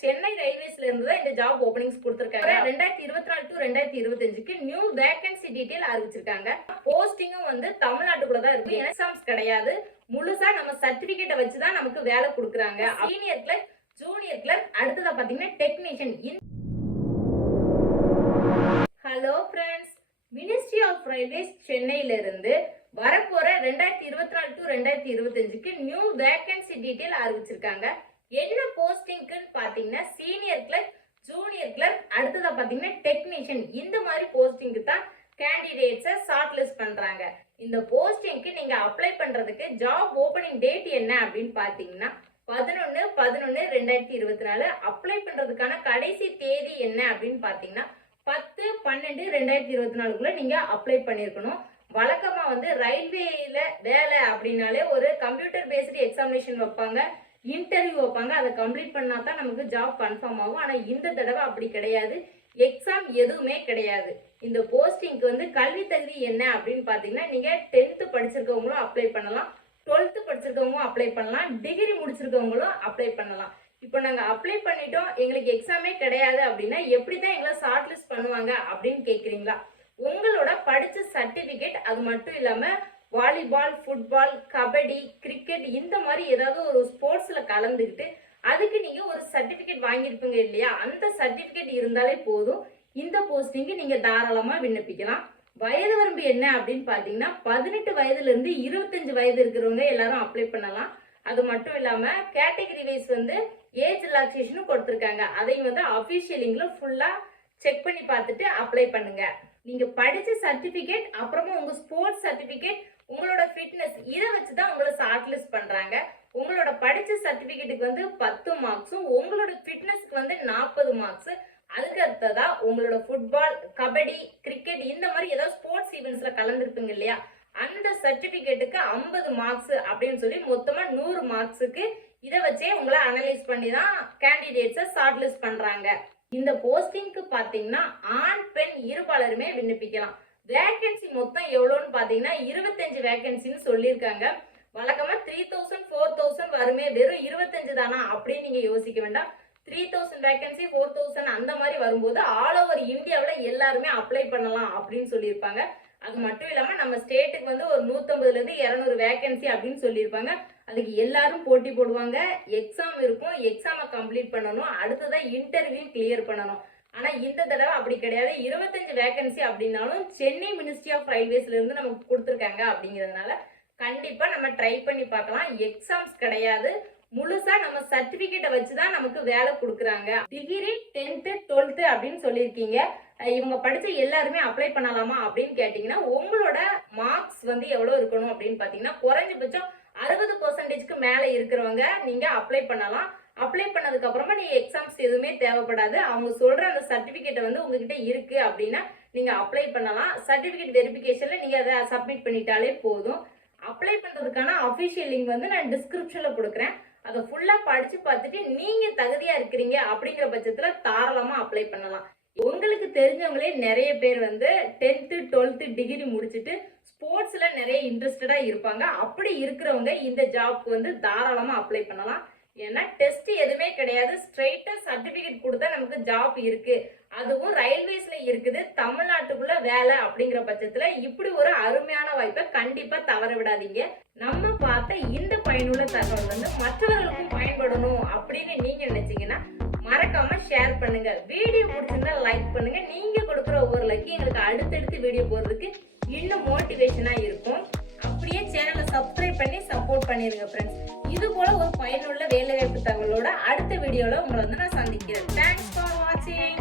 சென்னை ரயில்வேஸ்ல இருந்து தான் இந்த ஜாப் ஓபனிங்ஸ் கொடுத்திருக்காங்க. 2024 to 2025க்கு நியூ வேகன்சி டீடைல் அறிவிச்சிருக்காங்க. போஸ்டிங்கும் வந்து தமிழ்நாட்டுக்குள்ள தான் இருக்கு. எக்ஸாம்ஸ் கிடையாது. முழுசா நம்ம சர்டிபிகேட்டை வச்சு தான் நமக்கு வேலை கொடுக்குறாங்க. சீனியர் கிளர்க், ஜூனியர் கிளர்க், அடுத்ததா பாத்தீங்கன்னா technician. Hello friends, ministry of railways சென்னையில இருந்து வரப்போற 2024 to 2025க்கு நியூ வேகன்சி டீடைல் அறிவிச்சிருக்காங்க. என்ன போஸ்டிங்க்குன்னு பாத்தீங்கன்னா சீனியர் கிளர்க், ஜூனியர் கிளர்க், அடுத்ததா பாத்தீங்கன்னா டெக்னீஷியன். இந்த மாதிரி போஸ்டிங்க்கு தான் கேண்டிடேட்ஸை ஷார்ட் லிஸ்ட் பண்றாங்க. இந்த போஸ்டிங்க்கு நீங்க அப்ளை பண்றதுக்கு ஜாப் ஓபனிங் டேட் என்ன அப்படின்னு பாத்தீங்கன்னா 11/11/2024. அப்ளை பண்றதுக்கான கடைசி தேதி என்ன அப்படின்னு பாத்தீங்கன்னா 10/12/2024க்குள்ள நீங்க அப்ளை பண்ணிருக்கணும். வழக்கமா வந்து ரயில்வேல வேலை அப்படின்னாலே ஒரு கம்ப்யூட்டர் பேஸ்டு எக்ஸாமினேஷன் வைப்பாங்க, இன்டர்வியூ வைப்பாங்க. அதை கம்ப்ளீட் பண்ணா தான் நமக்கு ஜாப் கன்ஃபார்ம் ஆகும். ஆனா இந்த தடவை அப்படி கிடையாது, எக்ஸாம் எதுவுமே கிடையாது. இந்த போஸ்டிங்க்கு வந்து கல்வி தகுதி என்ன அப்படின்னு பாத்தீங்கன்னா நீங்க 10th படிச்சிருக்கவங்களும் அப்ளை பண்ணலாம், 12th படிச்சிருக்கவங்களும் அப்ளை பண்ணலாம், டிகிரி முடிச்சிருக்கவங்களும் அப்ளை பண்ணலாம். இப்போ நாங்க அப்ளை பண்ணிட்டோம், எங்களுக்கு எக்ஸாமே கிடையாது அப்படின்னா எப்படிதான் எங்களை ஷார்ட் லிஸ்ட் பண்ணுவாங்க அப்படின்னு கேக்குறீங்களா? உங்களோட படிச்ச சர்டிபிகேட், அது மட்டும் இல்லாம வாலிபால், ஃபுட்பால், கபடி, கிரிக்கெட் இந்த மாதிரி ஏதாவது ஒரு ஸ்போர்ட்ஸ்ல கலந்துக்கிட்டு அதுக்கு நீங்க ஒரு சர்டிபிகேட் வாங்கியிருப்பீங்க இல்லையா, அந்த சர்டிபிகேட் இருந்தாலே போதும் இந்த போஸ்டிங்கு நீங்க தாராளமா விண்ணப்பிக்கலாம். வயது வரம்பு என்ன அப்படின்னு பாத்தீங்கன்னா 18 வயதுல இருந்து 25 வயது இருக்கிறவங்க எல்லாரும் அப்ளை பண்ணலாம். அது மட்டும் இல்லாம கேட்டகரி வைஸ் வந்து ஏஜ் ரிலாக்ஸேஷனும் கொடுத்துருக்காங்க. அதையும் வந்து அபிஷியல் லிங்க்ல ஃபுல்லா செக் பண்ணி பார்த்துட்டு அப்ளை பண்ணுங்க. நீங்க படிச்ச சர்டிபிகேட், அப்புறமா உங்க ஸ்போர்ட்ஸ் சர்டிபிகேட், உங்களோட ஃபிட்னஸ், இதை வச்சுதான் உங்களை ஷார்ட் லிஸ்ட் பண்றாங்க. உங்களோட படிச்ச சர்டிபிகேட்டுக்கு வந்து 10 மார்க்ஸும், உங்களோட ஃபிட்னஸ்க்கு வந்து 40 மார்க்ஸ். அதுக்கு அடுத்ததா உங்களோட ஃபுட்பால், கபடி, கிரிக்கெட் இந்த மாதிரி ஏதாவது ஸ்போர்ட்ஸ் ஈவெண்ட்ஸ்ல கலந்துருப்பீங்க இல்லையா, அந்த சர்டிபிகேட்டுக்கு 50 மார்க்ஸ் அப்படின்னு சொல்லி மொத்தமா 100 மார்க்ஸுக்கு இதை வச்சே உங்களை அனலைஸ் பண்ணி தான் கேண்டிடேட்ஸை ஷார்ட் லிஸ்ட் பண்றாங்க. இந்த போஸ்டிங்க்கு பாத்தீங்கன்னா ஆண் பெண் இருபாலருமே விண்ணப்பிக்கலாம். வேகன்சி மொத்தம் எவ்வளோன்னு பாத்தீங்கன்னா 25 வேகன்சின்னு சொல்லியிருக்காங்க. வழக்கமா 3000 4000 வருமே, வெறும் 25 தானா அப்படின்னு நீங்க யோசிக்க வேண்டாம். 3000 வேகன்சி, 4000 அந்த மாதிரி வரும்போது ஆல் ஓவர் இந்தியாவில் எல்லாருமே அப்ளை பண்ணலாம் அப்படின்னு சொல்லியிருப்பாங்க. அது மட்டும் இல்லாம நம்ம ஸ்டேட்டுக்கு வந்து ஒரு 150ல இருந்து 200 வேகன்சி அப்படின்னு சொல்லியிருப்பாங்க. அதுக்கு எல்லாரும் போட்டி போடுவாங்க, எக்ஸாம் இருக்கும், எக்ஸாமை கம்ப்ளீட் பண்ணணும், அடுத்ததான் இன்டர்வியூ கிளியர் பண்ணணும். ஆனா இந்த தடவை அப்படி கிடையாது. 25 வேகன்சி அப்படின்னாலும் சென்னை மினிஸ்ட்ரி ஆஃப் ரயில்வேஸ்ல இருந்து நமக்கு கொடுத்துருக்காங்க. அப்படிங்கிறதுனால கண்டிப்பா நம்ம ட்ரை பண்ணி பார்க்கலாம். எக்ஸாம்ஸ் கிடையாது, முழுசா நம்ம சர்டிபிகேட்டை வச்சுதான் நமக்கு வேலை கொடுக்குறாங்க. டிகிரி, 10th 12th அப்படின்னு சொல்லியிருக்கீங்க. இவங்க படிச்ச எல்லாருமே அப்ளை பண்ணலாமா அப்படின்னு கேட்டீங்கன்னா உங்களோட மார்க்ஸ் வந்து எவ்வளவு இருக்கணும் அப்படின்னு பாத்தீங்கன்னா குறைஞ்சபட்சம் 60%க்கு மேல இருக்கிறவங்க நீங்க அப்ளை பண்ணலாம். அப்ளை பண்ணதுக்கு அப்புறமா நீங்க எக்ஸாம்ஸ் எதுவுமே தேவைப்படாது. அவங்க சொல்ற அந்த சர்டிபிகேட்டை வந்து உங்ககிட்ட இருக்கு அப்படின்னா நீங்க அப்ளை பண்ணலாம். சர்டிபிகேட் வெரிஃபிகேஷன்ல நீங்க அதை சப்மிட் பண்ணிட்டாலே போதும். அப்ளை பண்றதுக்கான அபிஷியல் லிங்க் வந்து நான் டிஸ்கிரிப்ஷன்ல கொடுக்குறேன். அதை ஃபுல்லா படிச்சு பார்த்துட்டு நீங்க தகுதியா இருக்கிறீங்க அப்படிங்கிற பட்சத்துல தாராளமா அப்ளை பண்ணலாம். உங்களுக்கு தெரிஞ்சவங்களே நிறைய பேர் வந்து 10th 12th டிகிரி முடிச்சுட்டு ஸ்போர்ட்ஸ்ல நிறைய இன்ட்ரெஸ்டடா இருப்பாங்க. அப்படி இருக்கிறவங்க இந்த ஜாப்க்கு வந்து தாராளமா அப்ளை பண்ணலாம். ஏன்னா டெஸ்ட் எதுவுமே கிடையாது, ஸ்ட்ரெயிட்டா சர்டிபிகேட் கொடுத்தா நமக்கு ஜாப் இருக்கு, அதுவும் ரயில்வேஸ்ல இருக்குது, தமிழ்நாட்டுக்குள்ள வேலை அப்படிங்கிற பட்சத்துல இப்படி ஒரு அருமையான வாய்ப்பை கண்டிப்பா தவற விடாதீங்க. நம்ம பார்த்த இந்த பயனுள்ள தகவல் வந்து மற்றவர்களுக்கும் பயன்படணும் அப்படின்னு நீங்க நினைச்சீங்கன்னா மறக்காம ஷேர் பண்ணுங்க. வீடியோ பிடிச்சிருந்தா லைக் பண்ணுங்க. நீங்க கொடுக்குற ஒவ்வொரு லைக் எங்களுக்கு அடுத்தடுத்து வீடியோ போடுறதுக்கு இன்னும் மோட்டிவேஷனா இருக்கும். அப்படியே சேனலை சப்ஸ்கிரைப் பண்ணி சப்போர்ட் பண்ணிருங்க ஃப்ரெண்ட்ஸ். இது போல ஒரு பயனுள்ள வேலைவாய்ப்பு தகவலோட அடுத்த வீடியோல உங்களை வந்து நான் சந்திக்கிறேன். தேங்க்ஸ் ஃபார் வாட்சிங்.